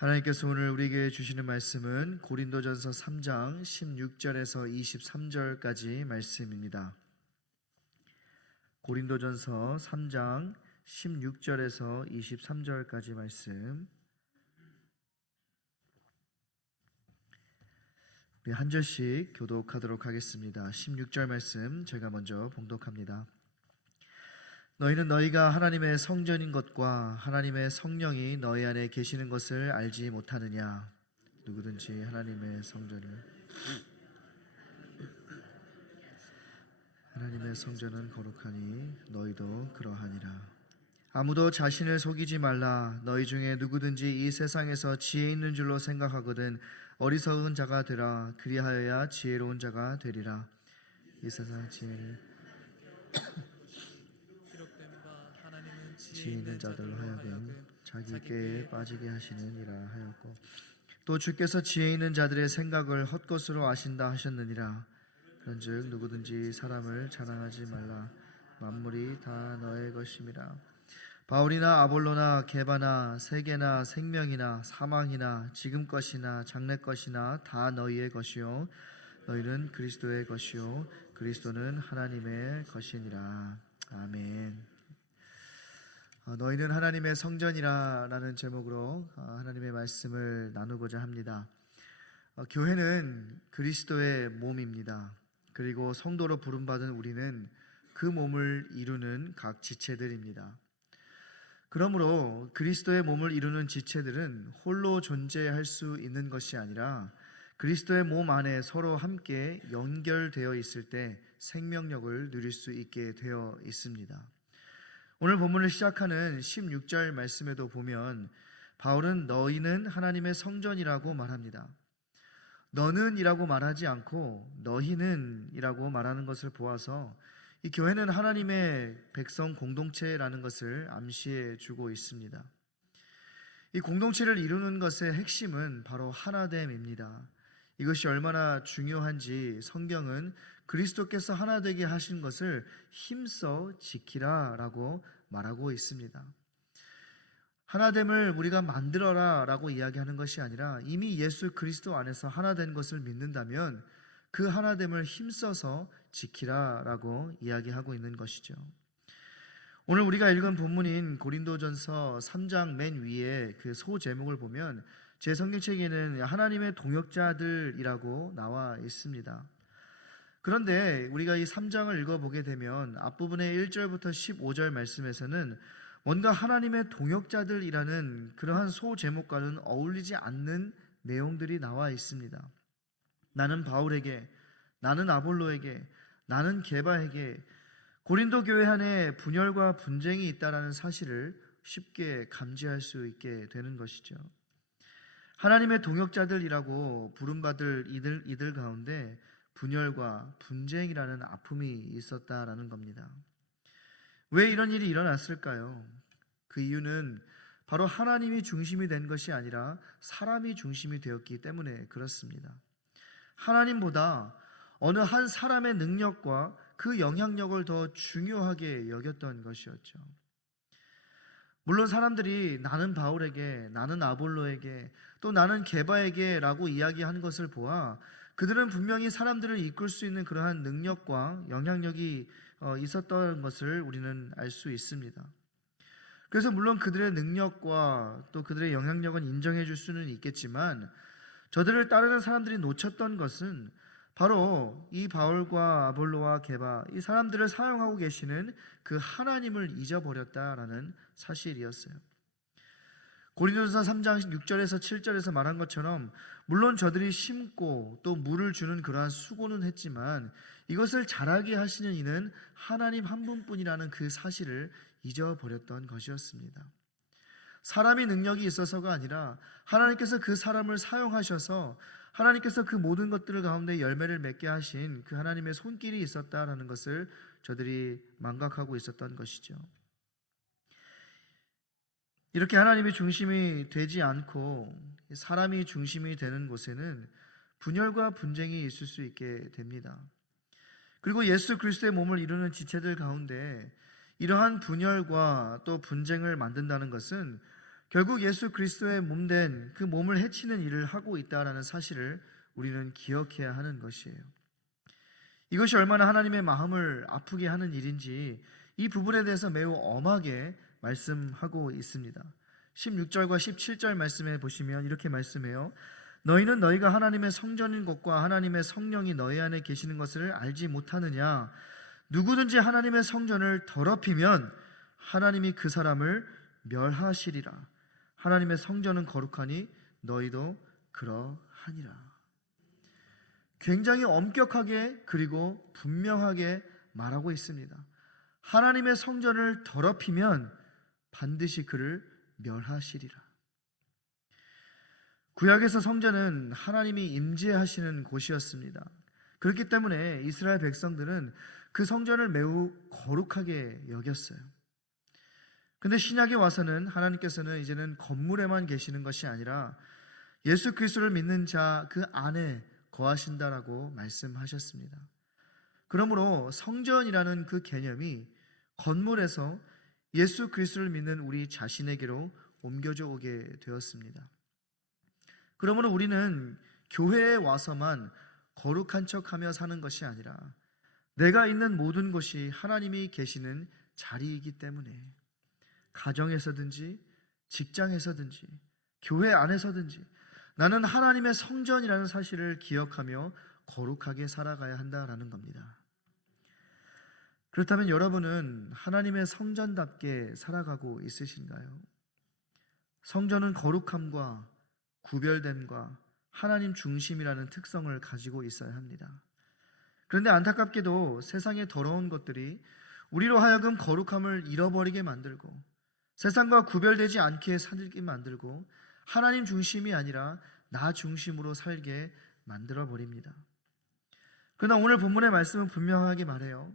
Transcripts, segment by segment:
하나님께서 오늘 우리에게 주시는 말씀은 고린도전서 3장 16절에서 23절까지 말씀입니다. 고린도전서 3장 16절에서 23절까지 말씀, 우리 한 절씩 교독하도록 하겠습니다. 16절 말씀 제가 먼저 봉독합니다. 너희는 너희가 하나님의 성전인 것과 하나님의 성령이 너희 안에 계시는 것을 알지 못하느냐? 누구든지 하나님의 성전은 거룩하니 너희도 그러하니라. 아무도 자신을 속이지 말라. 너희 중에 누구든지 이 세상에서 지혜 있는 줄로 생각하거든 어리석은 자가 되라. 그리하여야 지혜로운 자가 되리라. 이 세상 지혜를 지혜 있는 자들로 하여금 자기 꾀에 빠지게 하시느니라 하였고, 또 주께서 지혜 있는 자들의 생각을 헛것으로 아신다 하셨느니라. 그런즉 누구든지 사람을 자랑하지 말라. 만물이 다 너의 것임이라. 바울이나 아볼로나 게바나 세계나 생명이나 사망이나 지금 것이나 장래 것이나 다 너희의 것이요 너희는 그리스도의 것이요 그리스도는 하나님의 것이니라. 아멘. 너희는 하나님의 성전이라 라는 제목으로 하나님의 말씀을 나누고자 합니다. 교회는 그리스도의 몸입니다. 그리고 성도로 부름받은 우리는 그 몸을 이루는 각 지체들입니다. 그러므로 그리스도의 몸을 이루는 지체들은 홀로 존재할 수 있는 것이 아니라 그리스도의 몸 안에 서로 함께 연결되어 있을 때 생명력을 누릴 수 있게 되어 있습니다. 오늘 본문을 시작하는 16절 말씀에도 보면 바울은 너희는 하나님의 성전이라고 말합니다. 너는 이라고 말하지 않고 너희는 이라고 말하는 것을 보아서 이 교회는 하나님의 백성 공동체라는 것을 암시해 주고 있습니다. 이 공동체를 이루는 것의 핵심은 바로 하나됨입니다. 이것이 얼마나 중요한지 성경은 그리스도께서 하나 되게 하신 것을 힘써 지키라 라고 말하고 있습니다. 하나됨을 우리가 만들어라 라고 이야기하는 것이 아니라 이미 예수 그리스도 안에서 하나 된 것을 믿는다면 그 하나됨을 힘써서 지키라 라고 이야기하고 있는 것이죠. 오늘 우리가 읽은 본문인 고린도전서 3장 맨 위에 그 소제목을 보면 제 성경책에는 하나님의 동역자들이라고 나와 있습니다. 그런데 우리가 이 3장을 읽어보게 되면 앞부분의 1절부터 15절 말씀에서는 뭔가 하나님의 동역자들이라는 그러한 소제목과는 어울리지 않는 내용들이 나와 있습니다. 나는 바울에게, 나는 아볼로에게, 나는 게바에게 고린도 교회 안에 분열과 분쟁이 있다는 사실을 쉽게 감지할 수 있게 되는 것이죠. 하나님의 동역자들이라고 부름받을 이들 가운데 분열과 분쟁이라는 아픔이 있었다라는 겁니다. 왜 이런 일이 일어났을까요? 그 이유는 바로 하나님이 중심이 된 것이 아니라 사람이 중심이 되었기 때문에 그렇습니다. 하나님보다 어느 한 사람의 능력과 그 영향력을 더 중요하게 여겼던 것이었죠. 물론 사람들이 나는 바울에게, 나는 아볼로에게, 또 나는 게바에게 라고 이야기한 것을 보아 그들은 분명히 사람들을 이끌 수 있는 그러한 능력과 영향력이 있었던 것을 우리는 알 수 있습니다. 그래서 물론 그들의 능력과 또 그들의 영향력은 인정해 줄 수는 있겠지만 저들을 따르는 사람들이 놓쳤던 것은 바로 이 바울과 아볼로와 게바, 이 사람들을 사용하고 계시는 그 하나님을 잊어버렸다라는 사실이었어요. 고린도전서 3장 6절에서 7절에서 말한 것처럼 물론 저들이 심고 또 물을 주는 그러한 수고는 했지만 이것을 자라게 하시는 이는 하나님 한 분뿐이라는 그 사실을 잊어버렸던 것이었습니다. 사람이 능력이 있어서가 아니라 하나님께서 그 사람을 사용하셔서 하나님께서 그 모든 것들을 가운데 열매를 맺게 하신 그 하나님의 손길이 있었다라는 것을 저들이 망각하고 있었던 것이죠. 이렇게 하나님이 중심이 되지 않고 사람이 중심이 되는 곳에는 분열과 분쟁이 있을 수 있게 됩니다. 그리고 예수 그리스도의 몸을 이루는 지체들 가운데 이러한 분열과 또 분쟁을 만든다는 것은 결국 예수 그리스도의 몸된 그 몸을 해치는 일을 하고 있다라는 사실을 우리는 기억해야 하는 것이에요. 이것이 얼마나 하나님의 마음을 아프게 하는 일인지 이 부분에 대해서 매우 엄하게 말씀하고 있습니다. 16절과 17절 말씀에 보시면 이렇게 말씀해요. 너희는 너희가 하나님의 성전인 것과 하나님의 성령이 너희 안에 계시는 것을 알지 못하느냐? 누구든지 하나님의 성전을 더럽히면 하나님이 그 사람을 멸하시리라. 하나님의 성전은 거룩하니 너희도 그러하니라. 굉장히 엄격하게 그리고 분명하게 말하고 있습니다. 하나님의 성전을 더럽히면 반드시 그를 멸하시리라. 구약에서 성전은 하나님이 임재하시는 곳이었습니다. 그렇기 때문에 이스라엘 백성들은 그 성전을 매우 거룩하게 여겼어요. 근데 신약에 와서는 하나님께서는 이제는 건물에만 계시는 것이 아니라 예수 그리스도를 믿는 자 그 안에 거하신다라고 말씀하셨습니다. 그러므로 성전이라는 그 개념이 건물에서 예수 그리스도를 믿는 우리 자신에게로 옮겨져 오게 되었습니다. 그러므로 우리는 교회에 와서만 거룩한 척하며 사는 것이 아니라 내가 있는 모든 곳이 하나님이 계시는 자리이기 때문에 가정에서든지 직장에서든지 교회 안에서든지 나는 하나님의 성전이라는 사실을 기억하며 거룩하게 살아가야 한다라는 겁니다. 그렇다면 여러분은 하나님의 성전답게 살아가고 있으신가요? 성전은 거룩함과 구별됨과 하나님 중심이라는 특성을 가지고 있어야 합니다. 그런데 안타깝게도 세상의 더러운 것들이 우리로 하여금 거룩함을 잃어버리게 만들고 세상과 구별되지 않게 살게 만들고 하나님 중심이 아니라 나 중심으로 살게 만들어 버립니다. 그러나 오늘 본문의 말씀은 분명하게 말해요.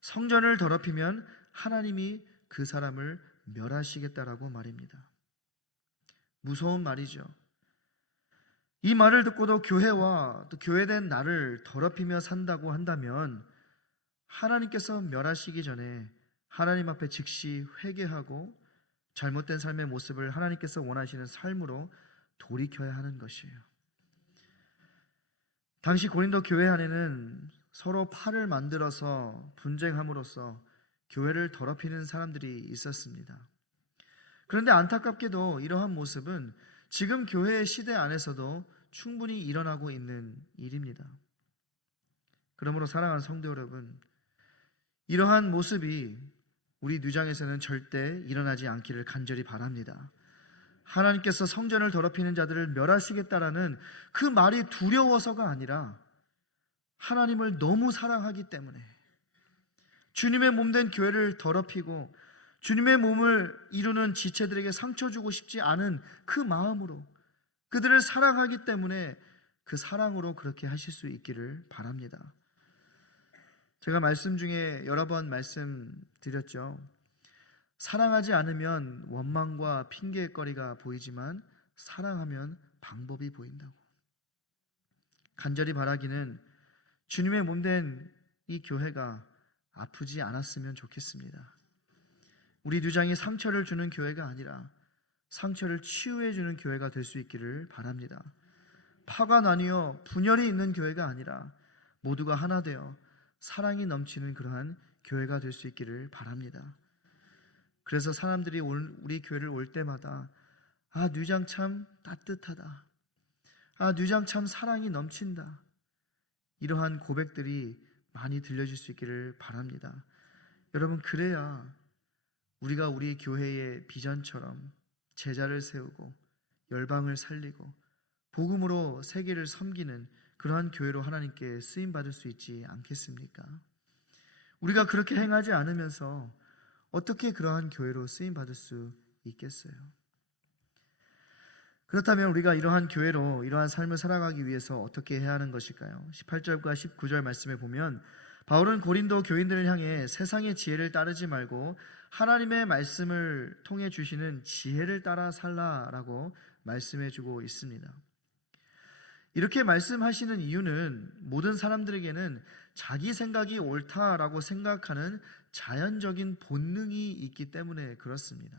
성전을 더럽히면 하나님이 그 사람을 멸하시겠다라고 말입니다. 무서운 말이죠. 이 말을 듣고도 교회와 또 교회된 나를 더럽히며 산다고 한다면 하나님께서 멸하시기 전에 하나님 앞에 즉시 회개하고 잘못된 삶의 모습을 하나님께서 원하시는 삶으로 돌이켜야 하는 것이에요. 당시 고린도 교회 안에는 서로 팔을 만들어서 분쟁함으로써 교회를 더럽히는 사람들이 있었습니다. 그런데 안타깝게도 이러한 모습은 지금 교회의 시대 안에서도 충분히 일어나고 있는 일입니다. 그러므로 사랑하는 성도 여러분, 이러한 모습이 우리 뉴장에서는 절대 일어나지 않기를 간절히 바랍니다. 하나님께서 성전을 더럽히는 자들을 멸하시겠다라는 그 말이 두려워서가 아니라 하나님을 너무 사랑하기 때문에 주님의 몸된 교회를 더럽히고 주님의 몸을 이루는 지체들에게 상처 주고 싶지 않은 그 마음으로 그들을 사랑하기 때문에 그 사랑으로 그렇게 하실 수 있기를 바랍니다. 제가 말씀 중에 여러 번 말씀드렸죠. 사랑하지 않으면 원망과 핑계거리가 보이지만 사랑하면 방법이 보인다고. 간절히 바라기는 주님의 몸된 이 교회가 아프지 않았으면 좋겠습니다. 우리 뉴장이 상처를 주는 교회가 아니라 상처를 치유해 주는 교회가 될 수 있기를 바랍니다. 파가 나뉘어 분열이 있는 교회가 아니라 모두가 하나 되어 사랑이 넘치는 그러한 교회가 될 수 있기를 바랍니다. 그래서 사람들이 우리 교회를 올 때마다 아, 뉴장 참 따뜻하다. 아, 뉴장 참 사랑이 넘친다. 이러한 고백들이 많이 들려질 수 있기를 바랍니다. 여러분, 그래야 우리가 우리 교회의 비전처럼 제자를 세우고 열방을 살리고 복음으로 세계를 섬기는 그러한 교회로 하나님께 쓰임받을 수 있지 않겠습니까? 우리가 그렇게 행하지 않으면서 어떻게 그러한 교회로 쓰임받을 수 있겠어요? 그렇다면 우리가 이러한 교회로 이러한 삶을 살아가기 위해서 어떻게 해야 하는 것일까요? 18절과 19절 말씀에 보면 바울은 고린도 교인들을 향해 세상의 지혜를 따르지 말고 하나님의 말씀을 통해 주시는 지혜를 따라 살라라고 말씀해 주고 있습니다. 이렇게 말씀하시는 이유는 모든 사람들에게는 자기 생각이 옳다라고 생각하는 자연적인 본능이 있기 때문에 그렇습니다.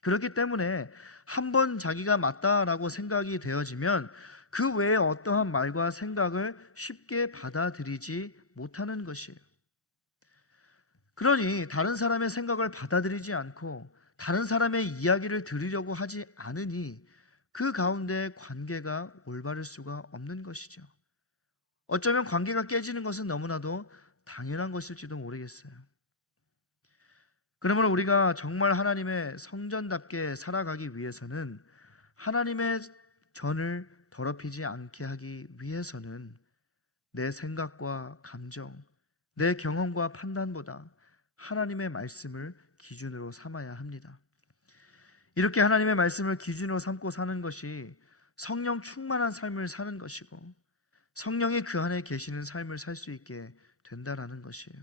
그렇기 때문에 한번 자기가 맞다라고 생각이 되어지면 그 외에 어떠한 말과 생각을 쉽게 받아들이지 못하는 것이에요. 그러니 다른 사람의 생각을 받아들이지 않고 다른 사람의 이야기를 들으려고 하지 않으니 그 가운데 관계가 올바를 수가 없는 것이죠. 어쩌면 관계가 깨지는 것은 너무나도 당연한 것일지도 모르겠어요. 그러므로 우리가 정말 하나님의 성전답게 살아가기 위해서는, 하나님의 전을 더럽히지 않게 하기 위해서는 내 생각과 감정, 내 경험과 판단보다 하나님의 말씀을 기준으로 삼아야 합니다. 이렇게 하나님의 말씀을 기준으로 삼고 사는 것이 성령 충만한 삶을 사는 것이고, 성령이 그 안에 계시는 삶을 살 수 있게 된다라는 것이에요.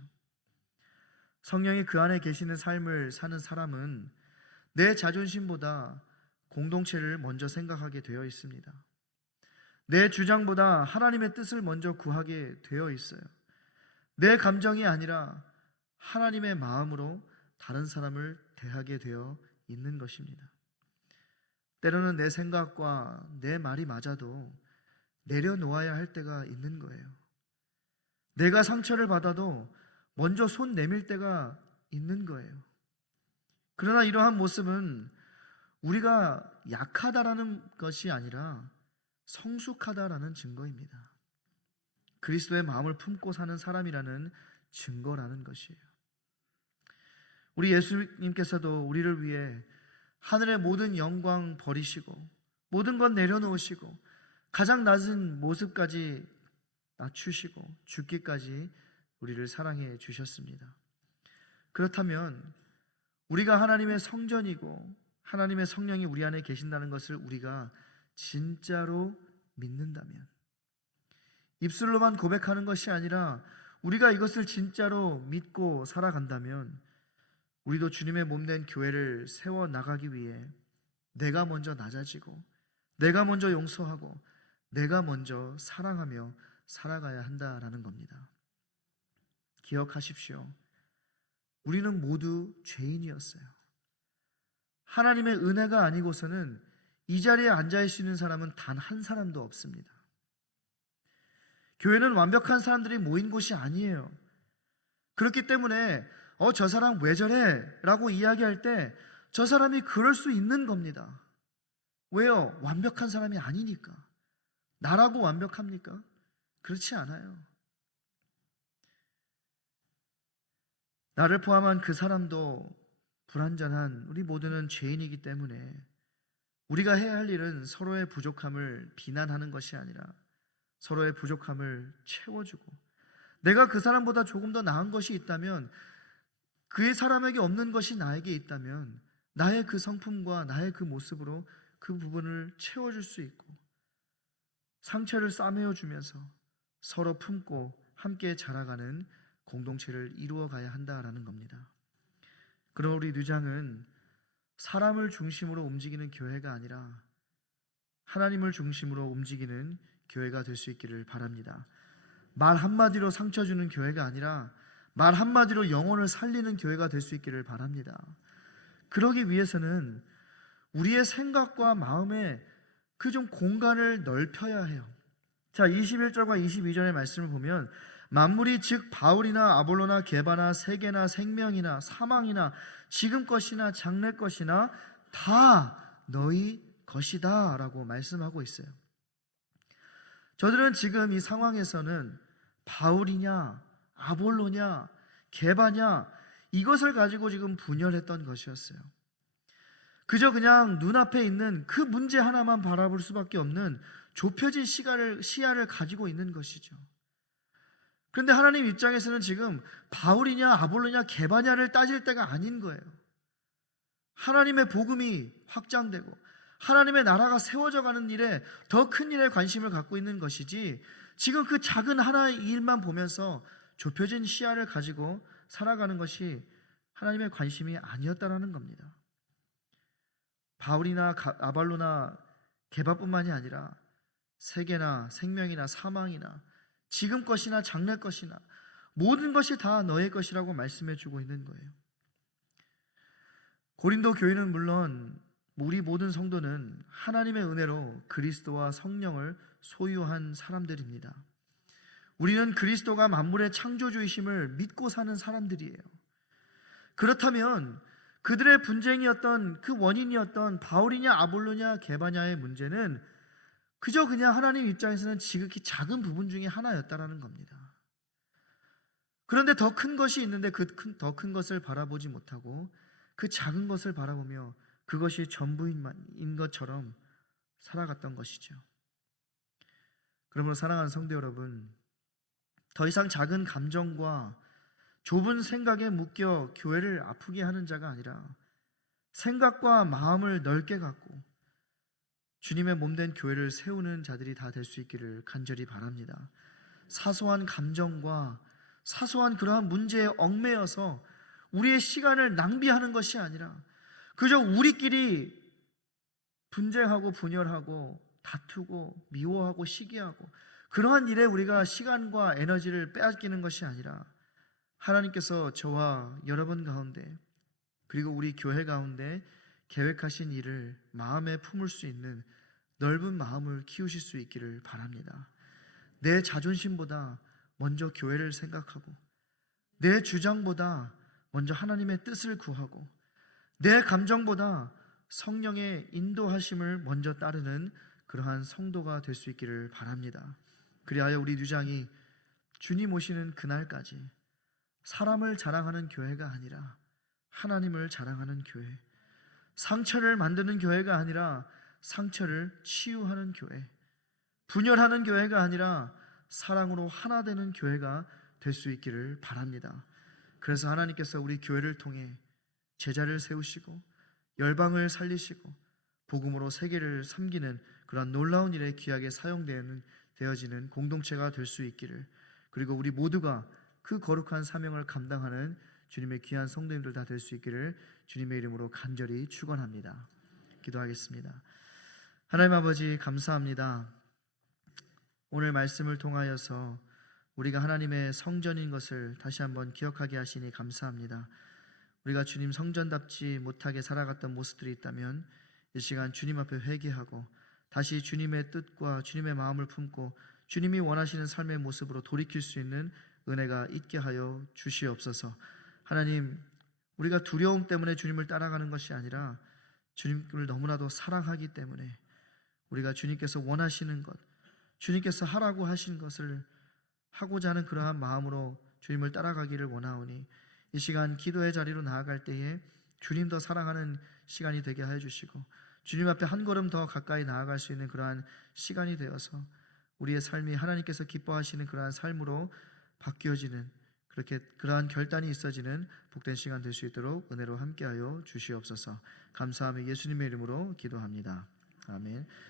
성령이 그 안에 계시는 삶을 사는 사람은 내 자존심보다 공동체를 먼저 생각하게 되어 있습니다. 내 주장보다 하나님의 뜻을 먼저 구하게 되어 있어요. 내 감정이 아니라 하나님의 마음으로 다른 사람을 대하게 되어 있는 것입니다. 때로는 내 생각과 내 말이 맞아도 내려놓아야 할 때가 있는 거예요. 내가 상처를 받아도 먼저 손 내밀 때가 있는 거예요. 그러나 이러한 모습은 우리가 약하다라는 것이 아니라 성숙하다라는 증거입니다. 그리스도의 마음을 품고 사는 사람이라는 증거라는 것이에요. 우리 예수님께서도 우리를 위해 하늘의 모든 영광 버리시고 모든 것 내려놓으시고 가장 낮은 모습까지 낮추시고 죽기까지 우리를 사랑해 주셨습니다. 그렇다면 우리가 하나님의 성전이고 하나님의 성령이 우리 안에 계신다는 것을 우리가 진짜로 믿는다면, 입술로만 고백하는 것이 아니라 우리가 이것을 진짜로 믿고 살아간다면, 우리도 주님의 몸된 교회를 세워나가기 위해 내가 먼저 낮아지고 내가 먼저 용서하고 내가 먼저 사랑하며 살아가야 한다라는 겁니다. 기억하십시오. 우리는 모두 죄인이었어요. 하나님의 은혜가 아니고서는 이 자리에 앉아있는 사람은 단 한 사람도 없습니다. 교회는 완벽한 사람들이 모인 곳이 아니에요. 그렇기 때문에 저 사람 왜 저래? 라고 이야기할 때 저 사람이 그럴 수 있는 겁니다. 왜요? 완벽한 사람이 아니니까. 나라고 완벽합니까? 그렇지 않아요. 나를 포함한 그 사람도 불완전한 우리 모두는 죄인이기 때문에 우리가 해야 할 일은 서로의 부족함을 비난하는 것이 아니라 서로의 부족함을 채워주고, 내가 그 사람보다 조금 더 나은 것이 있다면, 그 사람에게 없는 것이 나에게 있다면 나의 그 성품과 나의 그 모습으로 그 부분을 채워줄 수 있고, 상처를 싸매어 주면서 서로 품고 함께 자라가는 공동체를 이루어가야 한다라는 겁니다. 그럼 우리 뉴장은 사람을 중심으로 움직이는 교회가 아니라 하나님을 중심으로 움직이는 교회가 될 수 있기를 바랍니다. 말 한마디로 상처 주는 교회가 아니라 말 한마디로 영혼을 살리는 교회가 될 수 있기를 바랍니다. 그러기 위해서는 우리의 생각과 마음에 그 좀 공간을 넓혀야 해요. 자, 21절과 22절의 말씀을 보면, 만물이 즉 바울이나 아볼로나 게바나 세계나 생명이나 사망이나 지금 것이나 장래 것이나 다 너희 것이다 라고 말씀하고 있어요. 저들은 지금 이 상황에서는 바울이냐 아볼로냐 게바냐 이것을 가지고 지금 분열했던 것이었어요. 그저 그냥 눈앞에 있는 그 문제 하나만 바라볼 수밖에 없는 좁혀진 시야를 가지고 있는 것이죠. 그런데 하나님 입장에서는 지금 바울이냐 아볼로냐 게바냐를 따질 때가 아닌 거예요. 하나님의 복음이 확장되고 하나님의 나라가 세워져 가는 일에, 더 큰 일에 관심을 갖고 있는 것이지, 지금 그 작은 하나의 일만 보면서 좁혀진 시야를 가지고 살아가는 것이 하나님의 관심이 아니었다라는 겁니다. 바울이나 아볼로나 게바뿐만이 아니라 세계나 생명이나 사망이나 지금 것이나 장래 것이나 모든 것이 다 너의 것이라고 말씀해 주고 있는 거예요. 고린도 교회는 물론 우리 모든 성도는 하나님의 은혜로 그리스도와 성령을 소유한 사람들입니다. 우리는 그리스도가 만물의 창조주이심을 믿고 사는 사람들이에요. 그렇다면 그들의 분쟁이었던 그 원인이었던 바울이냐 아볼로냐 게바냐의 문제는 그저 그냥 하나님 입장에서는 지극히 작은 부분 중에 하나였다라는 겁니다. 그런데 더 큰 것이 있는데 그 더 큰 것을 바라보지 못하고 그 작은 것을 바라보며 그것이 전부인 것처럼 살아갔던 것이죠. 그러므로 사랑하는 성도 여러분, 더 이상 작은 감정과 좁은 생각에 묶여 교회를 아프게 하는 자가 아니라 생각과 마음을 넓게 갖고 주님의 몸된 교회를 세우는 자들이 다 될 수 있기를 간절히 바랍니다. 사소한 감정과 사소한 그러한 문제에 얽매여서 우리의 시간을 낭비하는 것이 아니라 그저 우리끼리 분쟁하고 분열하고 다투고 미워하고 시기하고 그러한 일에 우리가 시간과 에너지를 빼앗기는 것이 아니라 하나님께서 저와 여러분 가운데 그리고 우리 교회 가운데 계획하신 일을 마음에 품을 수 있는 넓은 마음을 키우실 수 있기를 바랍니다. 내 자존심보다 먼저 교회를 생각하고 내 주장보다 먼저 하나님의 뜻을 구하고 내 감정보다 성령의 인도하심을 먼저 따르는 그러한 성도가 될 수 있기를 바랍니다. 그리하여 우리 뉴장이 주님 오시는 그날까지 사람을 자랑하는 교회가 아니라 하나님을 자랑하는 교회, 상처를 만드는 교회가 아니라 상처를 치유하는 교회, 분열하는 교회가 아니라 사랑으로 하나 되는 교회가 될 수 있기를 바랍니다. 그래서 하나님께서 우리 교회를 통해 제자를 세우시고 열방을 살리시고 복음으로 세계를 섬기는 그런 놀라운 일에 귀하게 사용되어지는 공동체가 될 수 있기를, 그리고 우리 모두가 그 거룩한 사명을 감당하는 주님의 귀한 성도님들 다 될 수 있기를 주님의 이름으로 간절히 축원합니다. 기도하겠습니다. 하나님 아버지 감사합니다. 오늘 말씀을 통하여서 우리가 하나님의 성전인 것을 다시 한번 기억하게 하시니 감사합니다. 우리가 주님 성전답지 못하게 살아갔던 모습들이 있다면 이 시간 주님 앞에 회개하고 다시 주님의 뜻과 주님의 마음을 품고 주님이 원하시는 삶의 모습으로 돌이킬 수 있는 은혜가 있게 하여 주시옵소서. 하나님, 우리가 두려움 때문에 주님을 따라가는 것이 아니라 주님을 너무나도 사랑하기 때문에 우리가 주님께서 원하시는 것, 주님께서 하라고 하신 것을 하고자 하는 그러한 마음으로 주님을 따라가기를 원하오니 이 시간 기도의 자리로 나아갈 때에 주님 더 사랑하는 시간이 되게 하여 주시고 주님 앞에 한 걸음 더 가까이 나아갈 수 있는 그러한 시간이 되어서 우리의 삶이 하나님께서 기뻐하시는 그러한 삶으로 바뀌어지는, 그렇게 그러한 결단이 있어지는 복된 시간 될 수 있도록 은혜로 함께하여 주시옵소서. 감사하며 예수님의 이름으로 기도합니다. 아멘.